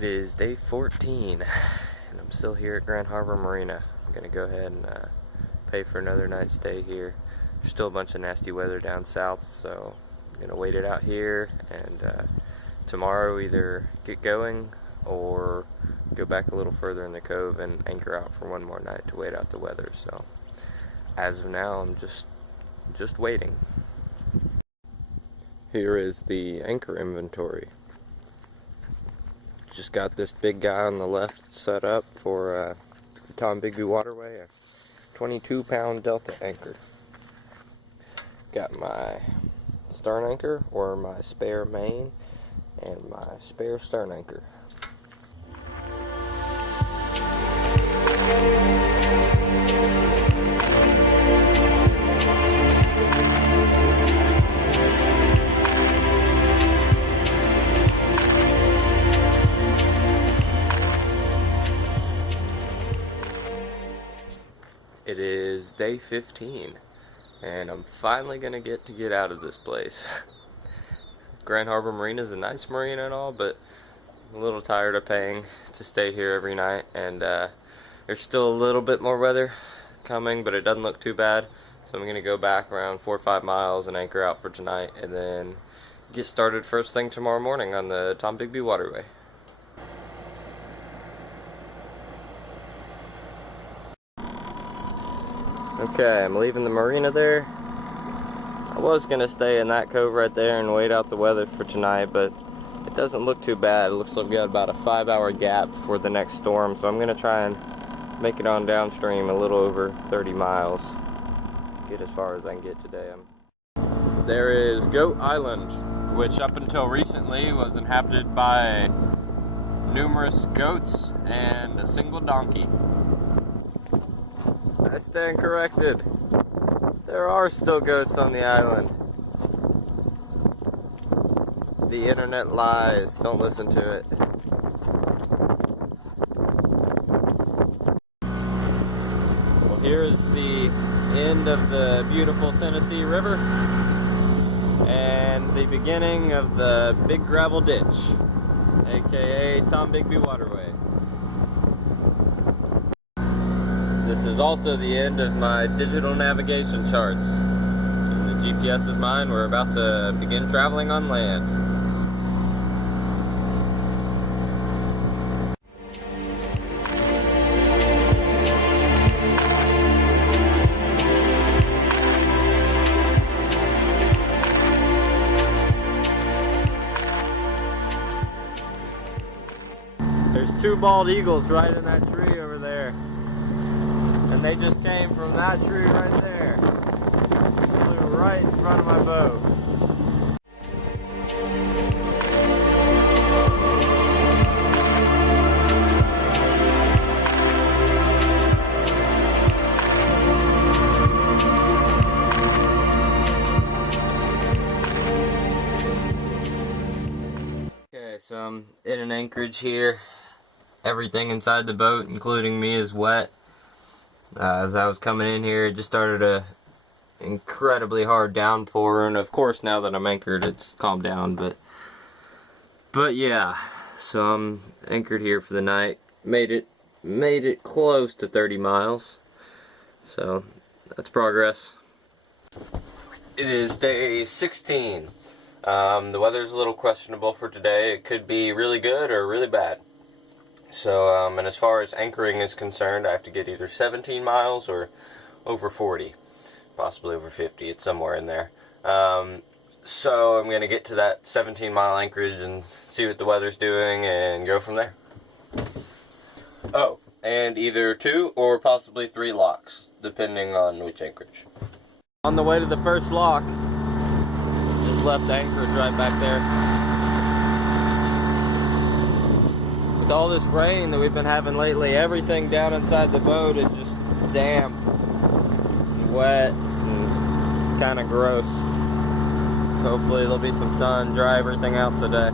It is day 14, and I'm still here at Grand Harbor Marina. I'm going to go ahead and pay for another night stay here. There's still a bunch of nasty weather down south, so I'm going to wait it out here, and tomorrow either get going or go back a little further in the cove and anchor out for one more night to wait out the weather. So as of now, I'm just waiting. Here is the anchor inventory. Just got this big guy on the left set up for the Tom Bigby Waterway, a 22-pound Delta anchor. Got my stern anchor, or my spare main, and my spare stern anchor. It is day 15, and I'm finally gonna get out of this place. Grand Harbor Marina is a nice marina and all, but I'm a little tired of paying to stay here every night, and there's still a little bit more weather coming, but it doesn't look too bad. So I'm gonna go back around 4 or 5 miles and anchor out for tonight, and then get started first thing tomorrow morning on the Tom Bigby Waterway. Okay, I'm leaving the marina there. I was going to stay in that cove right there and wait out the weather for tonight, but it doesn't look too bad. It looks like we got about a 5-hour gap before the next storm, so I'm going to try and make it on downstream a little over 30 miles. Get as far as I can get today. There is Goat Island, which up until recently was inhabited by numerous goats and a single donkey. I stand corrected. There are still goats on the island. The internet lies. Don't listen to it. Well, here is the end of the beautiful Tennessee River and the beginning of the Big Gravel Ditch, aka Tom Bigby Waterway. This is also the end of my digital navigation charts. And the GPS is mine. We're about to begin traveling on land. There's 2 bald eagles right in that tree over there. And they just came from that tree right there. Flew right in front of my boat. Okay, so I'm in an anchorage here. Everything inside the boat, including me, is wet. As I was coming in here, it just started a incredibly hard downpour, and of course now that I'm anchored it's calmed down, but yeah, so I'm anchored here for the night. Made it close to 30 miles, so that's progress. It is day 16. The weather's a little questionable for today. It could be really good or really bad. So, and as far as anchoring is concerned, I have to get either 17 miles or over 40, possibly over 50, it's somewhere in there. So I'm going to get to that 17-mile anchorage and see what the weather's doing and go from there. Oh, and either 2 or possibly 3 locks, depending on which anchorage. On the way to the first lock, just left the anchorage right back there. With all this rain that we've been having lately, everything down inside the boat is just damp and wet and it's kind of gross. So hopefully there'll be some sun, dry everything out today.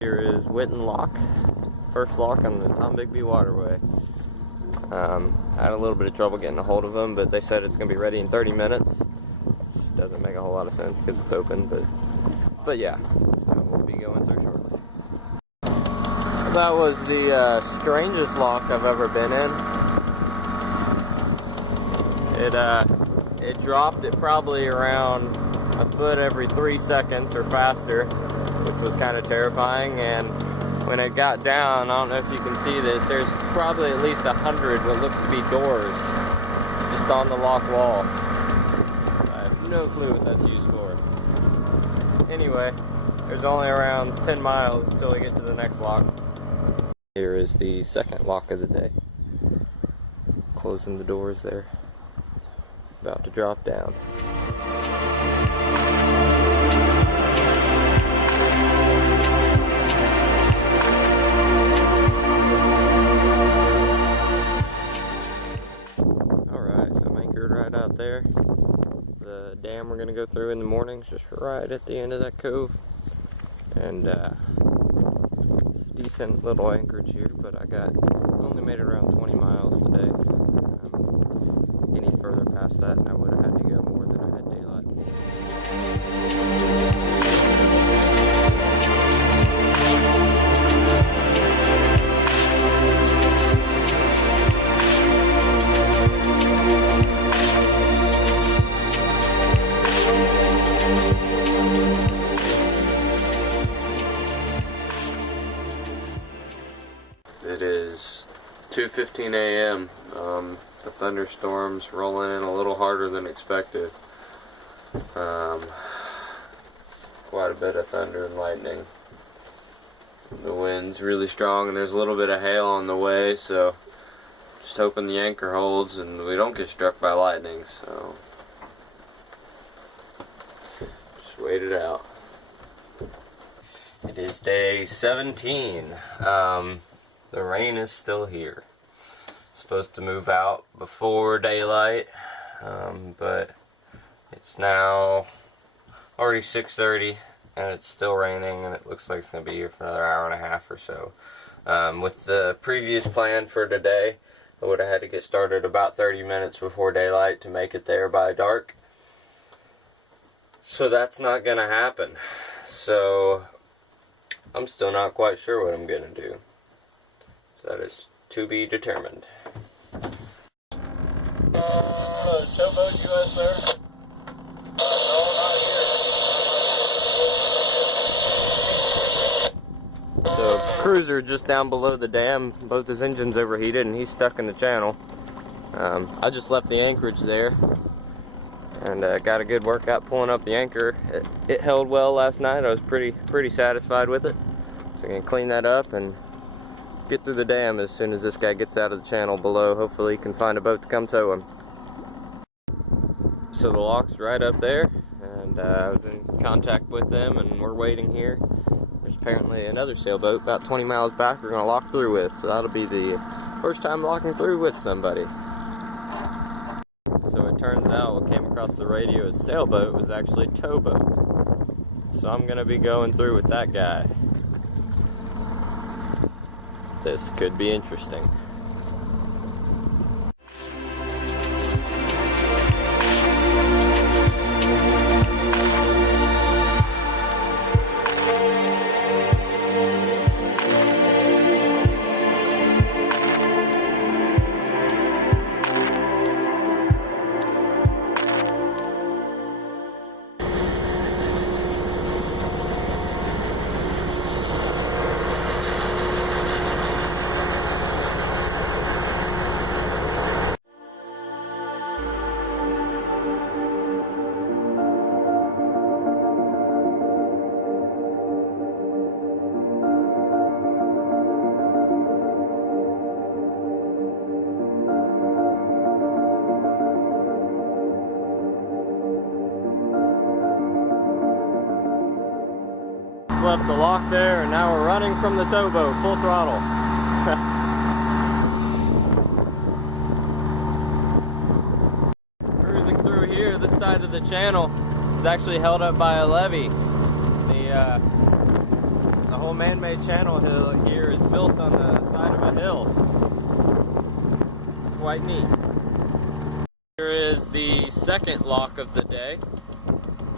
Here is Witten Lock, first lock on the Tom Bigby Waterway. I had a little bit of trouble getting a hold of them, but they said it's going to be ready in 30 minutes. Which doesn't make a whole lot of sense because it's open, but yeah, so we'll be going through shortly. that was the strangest lock I've ever been in. It dropped at probably around a foot every 3 seconds or faster, which was kind of terrifying. And when it got down, I don't know if you can see this, there's probably at least 100 what looks to be doors just on the lock wall. I have no clue what that's used for. Anyway, there's only around 10 miles until we get to the next lock. Here is the second lock of the day. Closing the doors there. About to drop down. Alright, so I'm anchored right out there. The dam we're going to go through in the morning is just right at the end of that cove. And it's a decent little anchorage here, but I only made it around 20 miles today. Any further past that, I would have had to go more than I had daylight. It is 2:15 a.m. The thunderstorm's rolling in a little harder than expected. Quite a bit of thunder and lightning. The wind's really strong and there's a little bit of hail on the way, so just hoping the anchor holds and we don't get struck by lightning, so just wait it out. It is day 17. The rain is still here. It's supposed to move out before daylight, but it's now already 6:30 and it's still raining, and it looks like it's going to be here for another hour and a half or so. With the previous plan for today, I would have had to get started about 30 minutes before daylight to make it there by dark. So that's not going to happen. So I'm still not quite sure what I'm going to do. So that is to be determined. Towboat US there? No, not here. So, cruiser just down below the dam, both his engines overheated and he's stuck in the channel. I just left the anchorage there and got a good workout pulling up the anchor. It held well last night. I was pretty satisfied with it. So I'm going to clean that up and get through the dam as soon as this guy gets out of the channel below. Hopefully he can find a boat to come tow him. So the lock's right up there, and I was in contact with them and we're waiting here. There's apparently another sailboat about 20 miles back we're going to lock through with, so that'll be the first time locking through with somebody. So it turns out what came across the radio as sailboat was actually towboat. So I'm going to be going through with that guy. This could be interesting. Left the lock there, and now we're running from the towboat full throttle. Cruising through here, this side of the channel is actually held up by a levee. The whole man-made channel hill here is built on the side of a hill. It's quite neat. Here is the second lock of the day.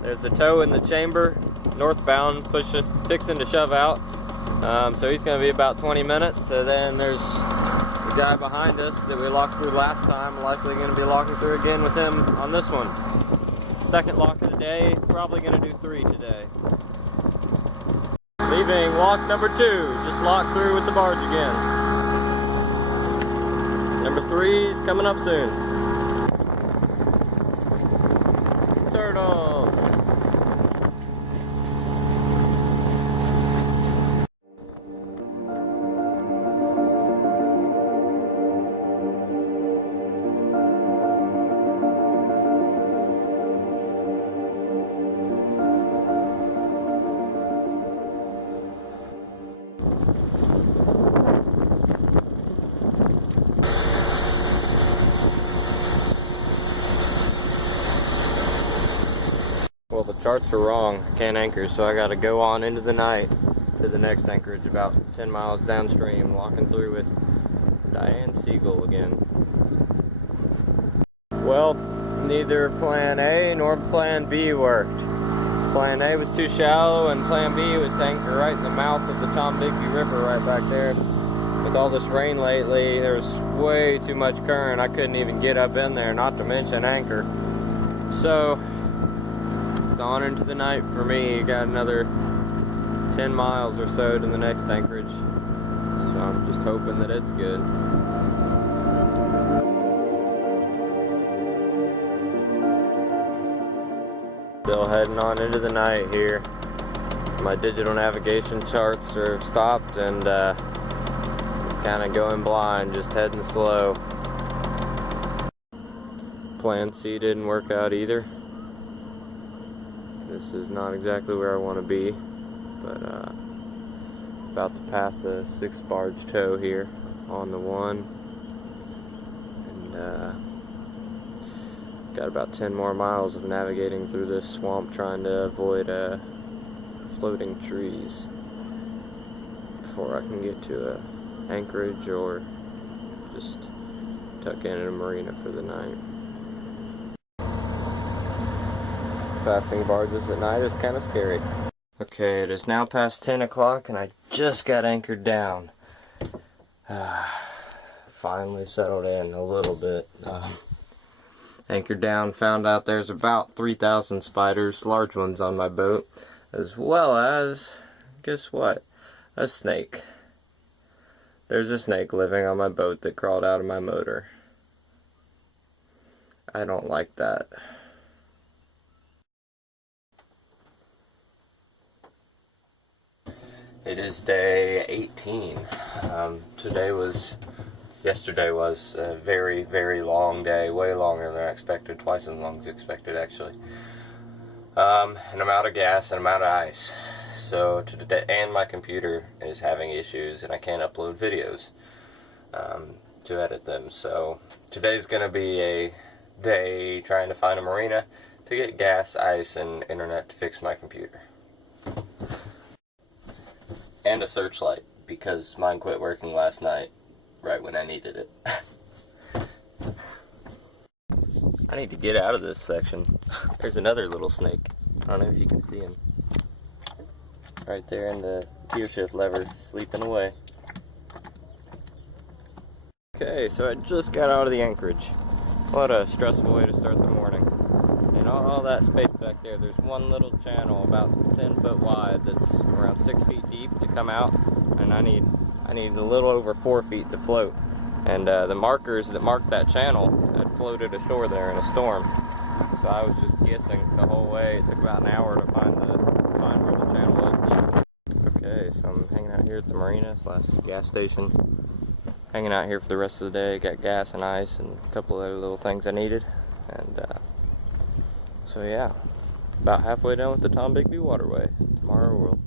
There's a tow in the chamber, northbound, fixing to shove out. So he's going to be about 20 minutes, and then there's the guy behind us that we locked through last time, likely going to be locking through again with him on this one. Second lock of the day, probably going to do 3 today. Leaving lock number 2, just locked through with the barge again. Number 3's coming up soon. Turtles! Well, the charts are wrong. I can't anchor, so I gotta go on into the night to the next anchorage about 10 miles downstream, locking through with Diane Siegel again. Well, neither plan A nor plan B worked. Plan A was too shallow, and plan B was to anchor right in the mouth of the Tombigbee River right back there. With all this rain lately, there's way too much current. I couldn't even get up in there, not to mention anchor. So, it's on into the night for me. Got another 10 miles or so to the next anchorage. So I'm just hoping that it's good. Still heading on into the night here. My digital navigation charts are stopped, and kind of going blind, just heading slow. Plan C didn't work out either. This is not exactly where I want to be, but about to pass a 6 barge tow here on the one, and got about 10 more miles of navigating through this swamp, trying to avoid floating trees before I can get to a anchorage or just tuck in at a marina for the night. Passing barges at night is kind of scary. Okay, it is now past 10 o'clock and I just got anchored down. Finally settled in a little bit. Anchored down, found out there's about 3,000 spiders, large ones, on my boat, as well as, guess what? A snake. There's a snake living on my boat that crawled out of my motor. I don't like that. It is day 18. Yesterday was a very, very long day, way longer than I expected, twice as long as expected actually. And I'm out of gas and I'm out of ice. So today, and my computer is having issues and I can't upload videos to edit them. So today's gonna be a day trying to find a marina to get gas, ice, and internet to fix my computer. And a searchlight, because mine quit working last night, right when I needed it. I need to get out of this section. There's another little snake. I don't know if you can see him. Right there in the gear shift lever, sleeping away. Okay, so I just got out of the anchorage. What a stressful way to start the morning. And all that space back there, there's one little channel about 10 foot wide that's around 6 feet deep to come out, and I need a little over 4 feet to float. And the markers that marked that channel had floated ashore there in a storm. So I was just guessing the whole way. It took about an hour to find where the channel was deep. Okay, so I'm hanging out here at the marina / gas station. Hanging out here for the rest of the day. Got gas and ice and a couple of other little things I needed. And so yeah, about halfway done with the Tombigbee waterway. Tomorrow we'll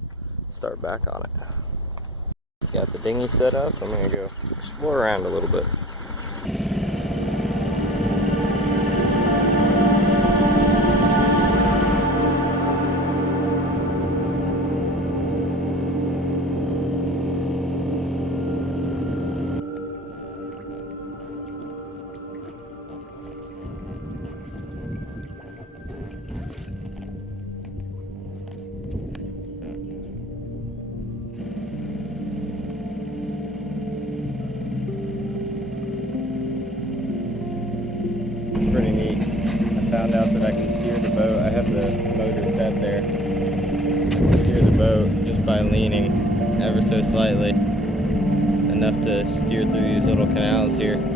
start back on it. Got the dinghy set up. I'm gonna go explore around a little bit. found out that I can steer the boat. I have the motor set there. Steer the boat just by leaning ever so slightly. Enough to steer through these little canals here.